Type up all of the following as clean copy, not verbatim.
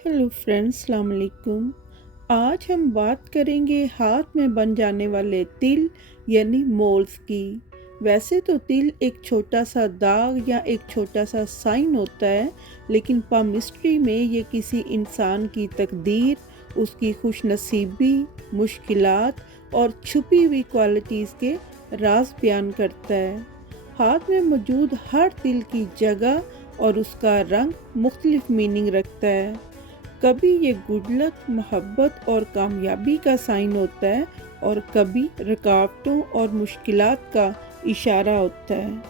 Hello friends, अस्सलाम वालेकुम। आज हम बात करेंगे हाथ में बन जाने वाले तिल यानी मोल्स की। वैसे तो तिल एक छोटा सा दाग या एक छोटा सा साइन होता है, लेकिन पामिस्ट्री में ये किसी इंसान की तकदीर, उसकी खुशनसीबी, मुश्किलात और छुपी हुई क्वालिटीज़ के राज बयान करता है। हाथ में मौजूद हर तिल की जगह और उसका रंग मुख्तलिफ मीनिंग रखता है। कभी ये गुड लक, मोहब्बत और कामयाबी का साइन होता है और कभी रुकावटों और मुश्किलात का इशारा होता है।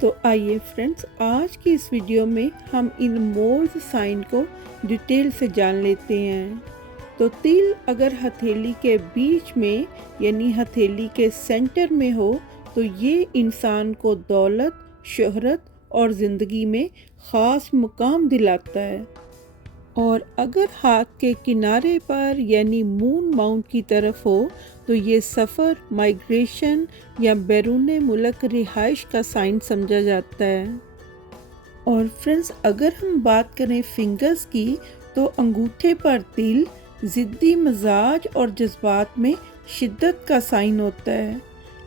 तो आइए फ्रेंड्स, आज की इस वीडियो में हम इन मोल्स साइन को डिटेल से जान लेते हैं। तो तिल अगर हथेली के बीच में यानी हथेली के सेंटर में हो तो ये इंसान को दौलत, शोहरत और ज़िंदगी में ख़ास मुकाम दिलाता है। और अगर हाथ के किनारे पर यानी मून माउंट की तरफ हो तो ये सफ़र, माइग्रेशन या बैरून मुल्क रिहाइश का साइन समझा जाता है। और फ्रेंड्स, अगर हम बात करें फिंगर्स की तो अंगूठे पर तिल ज़िद्दी मिजाज और जज्बात में शिद्दत का साइन होता है।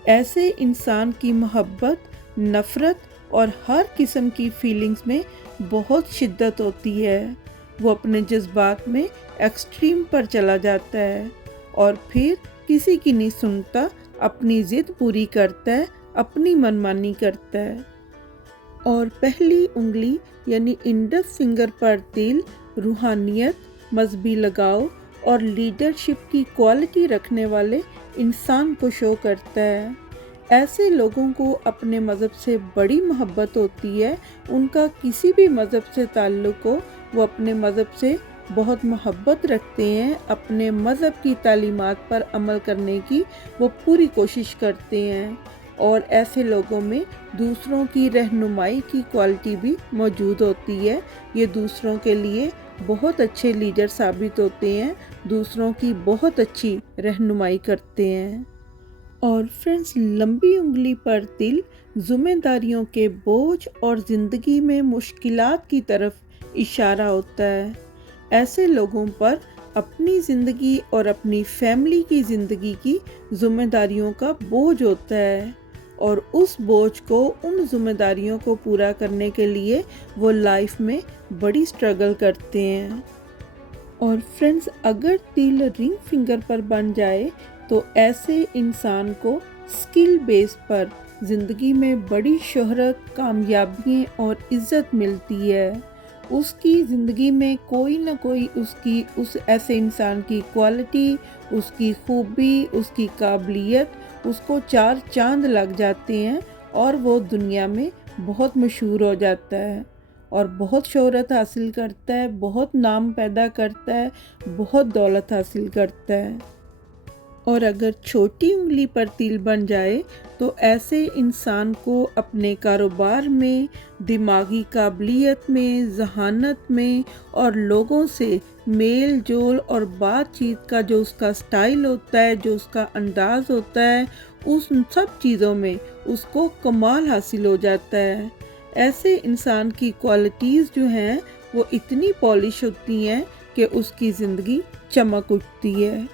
ऐसे इंसान की मोहब्बत, नफ़रत और हर किस्म की फीलिंग्स में बहुत शिद्दत होती है। वो अपने जज्बात में एक्सट्रीम पर चला जाता है और फिर किसी की नहीं सुनता, अपनी ज़िद पूरी करता है, अपनी मनमानी करता है। और पहली उंगली यानी इंडेक्स फिंगर पर तिल रूहानियत, मजहबी लगाव और लीडरशिप की क्वालिटी रखने वाले इंसान को शो करता है। ऐसे लोगों को अपने मज़हब से बड़ी मोहब्बत होती है। उनका किसी भी मज़हब से ताल्लुक़ हो, वो अपने मज़हब से बहुत मोहब्बत रखते हैं। अपने मज़हब की तालीमात पर अमल करने की वो पूरी कोशिश करते हैं। और ऐसे लोगों में दूसरों की रहनुमाई की क्वालिटी भी मौजूद होती है। ये दूसरों के लिए बहुत अच्छे लीडर साबित होते हैं, दूसरों की बहुत अच्छी रहनुमाई करते हैं। और फ्रेंड्स, लंबी उंगली पर तिल जिम्मेदारियों के बोझ और ज़िंदगी में मुश्किलात की तरफ इशारा होता है। ऐसे लोगों पर अपनी ज़िंदगी और अपनी फैमिली की ज़िंदगी की जिम्मेदारियों का बोझ होता है और उस बोझ को, उन जिम्मेदारियों को पूरा करने के लिए वो लाइफ में बड़ी स्ट्रगल करते हैं। और फ्रेंड्स, अगर तिल रिंग फिंगर पर बन जाए तो ऐसे इंसान को स्किल बेस पर ज़िंदगी में बड़ी शोहरत, कामयाबी और इज़्ज़त मिलती है। उसकी ज़िंदगी में कोई ना कोई उस ऐसे इंसान की क्वालिटी, उसकी खूबी, उसकी काबिलियत, उसको चार चांद लग जाते हैं और वो दुनिया में बहुत मशहूर हो जाता है और बहुत शोहरत हासिल करता है, बहुत नाम पैदा करता है, बहुत दौलत हासिल करता है। और अगर छोटी उंगली पर तिल बन जाए तो ऐसे इंसान को अपने कारोबार में, दिमागी काबिलियत में, जहानत में और लोगों से मेल जोल और बातचीत का जो उसका स्टाइल होता है, जो उसका अंदाज होता है, उस सब चीज़ों में उसको कमाल हासिल हो जाता है। ऐसे इंसान की क्वालिटीज़ जो हैं वो इतनी पॉलिश होती हैं कि उसकी ज़िंदगी चमक उठती है।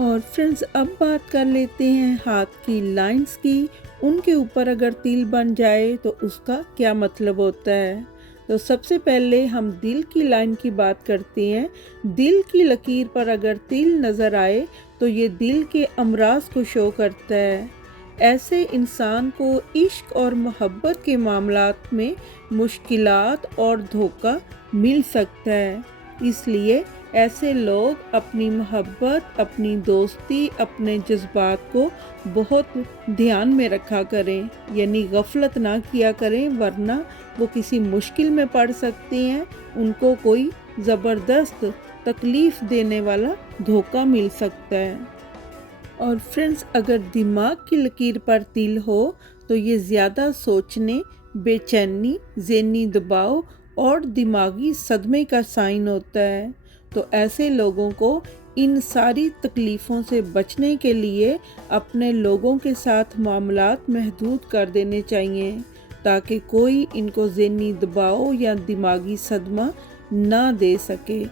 और फ्रेंड्स, अब बात कर लेते हैं हाथ की लाइंस की। उनके ऊपर अगर तिल बन जाए तो उसका क्या मतलब होता है। तो सबसे पहले हम दिल की लाइन की बात करते हैं। दिल की लकीर पर अगर तिल नज़र आए तो ये दिल के अमराज को शो करता है। ऐसे इंसान को इश्क और मोहब्बत के मामलात में मुश्किलात और धोखा मिल सकता है। इसलिए ऐसे लोग अपनी मोहब्बत, अपनी दोस्ती, अपने जज्बात को बहुत ध्यान में रखा करें, यानी गफलत ना किया करें, वरना वो किसी मुश्किल में पड़ सकते हैं। उनको कोई ज़बरदस्त तकलीफ़ देने वाला धोखा मिल सकता है। और फ्रेंड्स, अगर दिमाग की लकीर पर तिल हो तो ये ज़्यादा सोचने, बेचैनी, ज़हनी दबाव और दिमागी सदमे का साइन होता है। तो ऐसे लोगों को इन सारी तकलीफ़ों से बचने के लिए अपने लोगों के साथ मामलात महदूद कर देने चाहिए ताकि कोई इनको ज़हनी दबाव या दिमागी सदमा ना दे सके।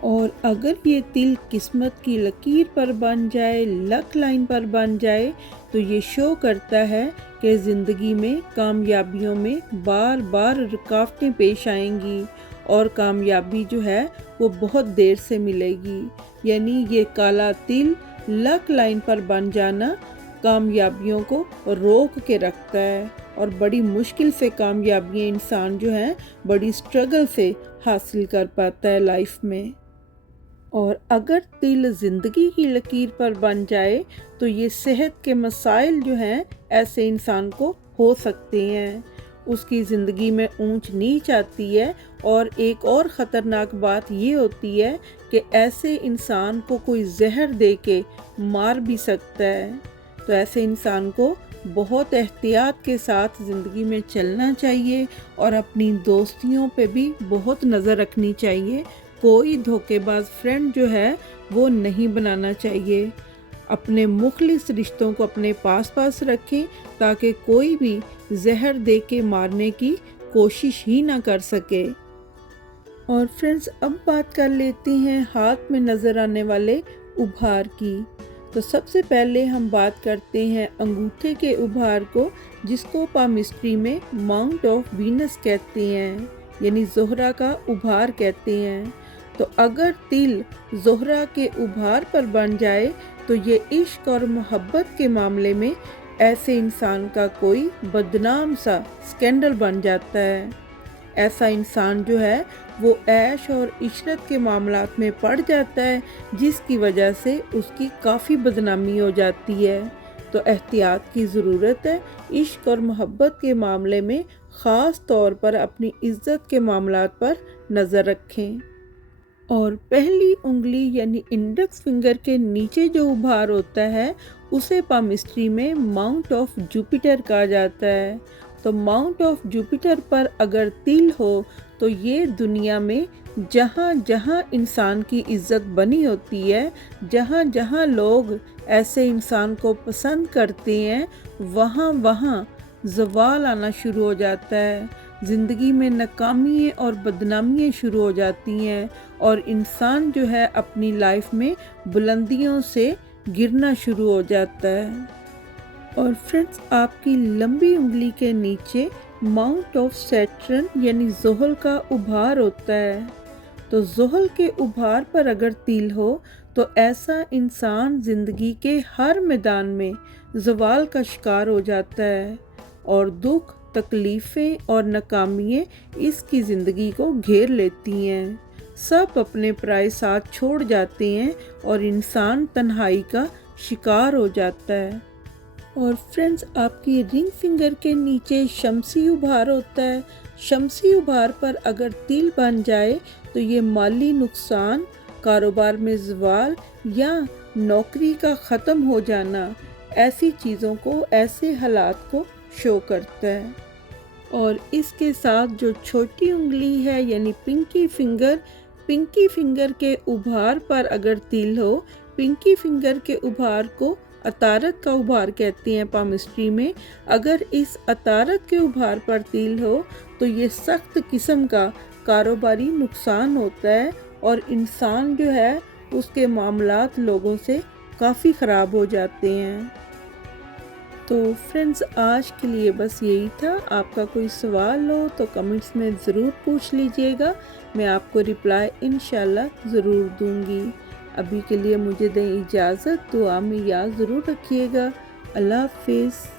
اور اگر یہ تل قسمت کی لکیر پر بن جائے، لک لائن پر بن جائے، تو یہ شو کرتا ہے کہ زندگی میں کامیابیوں میں بار بار رکاوٹیں پیش آئیں گی اور کامیابی جو ہے وہ بہت دیر سے ملے گی۔ یعنی یہ کالا تل لک لائن پر بن جانا کامیابیوں کو روک کے رکھتا ہے، اور بڑی مشکل سے کامیابیاں انسان جو ہے بڑی سٹرگل سے حاصل کر پاتا ہے لائف میں۔ اور اگر تل زندگی کی لکیر پر بن جائے تو یہ صحت کے مسائل جو ہیں ایسے انسان کو ہو سکتے ہیں، اس کی زندگی میں اونچ نیچ آتی ہے، اور ایک اور خطرناک بات یہ ہوتی ہے کہ ایسے انسان کو کوئی زہر دے کے مار بھی سکتا ہے۔ تو ایسے انسان کو بہت احتیاط کے ساتھ زندگی میں چلنا چاہیے اور اپنی دوستیوں پہ بھی بہت نظر رکھنی چاہیے۔ کوئی دھوکے باز فرینڈ جو ہے وہ نہیں بنانا چاہیے۔ اپنے مخلص رشتوں کو اپنے پاس رکھیں تاکہ کوئی بھی زہر دے کے مارنے کی کوشش ہی نہ کر سکے۔ اور فرینڈز، اب بات کر لیتے ہیں ہاتھ میں نظر آنے والے ابھار کی۔ تو سب سے پہلے ہم بات کرتے ہیں انگوٹھے کے ابھار کو، جس کو پامسٹری میں ماؤنٹ آف وینس کہتے ہیں، یعنی زہرہ کا ابھار کہتے ہیں۔ تو اگر تل زہرہ کے ابھار پر بن جائے تو یہ عشق اور محبت کے معاملے میں ایسے انسان کا کوئی بدنام سا سکینڈل بن جاتا ہے۔ ایسا انسان جو ہے وہ عیش اور عشرت کے معاملات میں پڑ جاتا ہے، جس کی وجہ سے اس کی کافی بدنامی ہو جاتی ہے۔ تو احتیاط کی ضرورت ہے۔ عشق اور محبت کے معاملے میں خاص طور پر اپنی عزت کے معاملات پر نظر رکھیں۔ اور پہلی انگلی یعنی انڈیکس فنگر کے نیچے جو ابھار ہوتا ہے اسے پامسٹری میں ماؤنٹ آف جوپیٹر کہا جاتا ہے۔ تو ماؤنٹ آف جوپیٹر پر اگر تل ہو تو یہ دنیا میں جہاں جہاں انسان کی عزت بنی ہوتی ہے، جہاں جہاں لوگ ایسے انسان کو پسند کرتے ہیں، وہاں وہاں زوال آنا شروع ہو جاتا ہے۔ زندگی میں ناکامیاں اور بدنامیاں شروع ہو جاتی ہیں، اور انسان جو ہے اپنی لائف میں بلندیوں سے گرنا شروع ہو جاتا ہے۔ اور فرینڈز، آپ کی لمبی انگلی کے نیچے ماؤنٹ آف سیٹرن یعنی زحل کا ابھار ہوتا ہے۔ تو زحل کے ابھار پر اگر تل ہو تو ایسا انسان زندگی کے ہر میدان میں زوال کا شکار ہو جاتا ہے، اور دکھ، تکلیفیں اور ناکامیاں اس کی زندگی کو گھیر لیتی ہیں۔ سب اپنے پرائے ساتھ چھوڑ جاتے ہیں اور انسان تنہائی کا شکار ہو جاتا ہے۔ اور فرینڈز، آپ کی رنگ فنگر کے نیچے شمسی ابھار ہوتا ہے۔ شمسی ابھار پر اگر تل بن جائے تو یہ مالی نقصان، کاروبار میں زوال یا نوکری کا ختم ہو جانا، ایسی چیزوں کو، ایسے حالات کو شو کرتا ہے۔ اور اس کے ساتھ جو چھوٹی انگلی ہے یعنی پنکی فنگر کے ابھار پر اگر تل ہو، پنکی فنگر کے ابھار کو عطارد کا ابھار کہتے ہیں پامسٹری میں۔ اگر اس عطارد کے ابھار پر تل ہو تو یہ سخت قسم کا کاروباری نقصان ہوتا ہے، اور انسان جو ہے اس کے معاملات لوگوں سے کافی خراب ہو جاتے ہیں۔ تو فرینڈز، آج کے لیے بس یہی تھا۔ آپ کا کوئی سوال ہو تو کمنٹس میں ضرور پوچھ لیجئے گا، میں آپ کو رپلائی انشاءاللہ ضرور دوں گی۔ ابھی کے لیے مجھے دیں اجازت، دعا میں یاد ضرور رکھیے گا۔ اللہ حافظ۔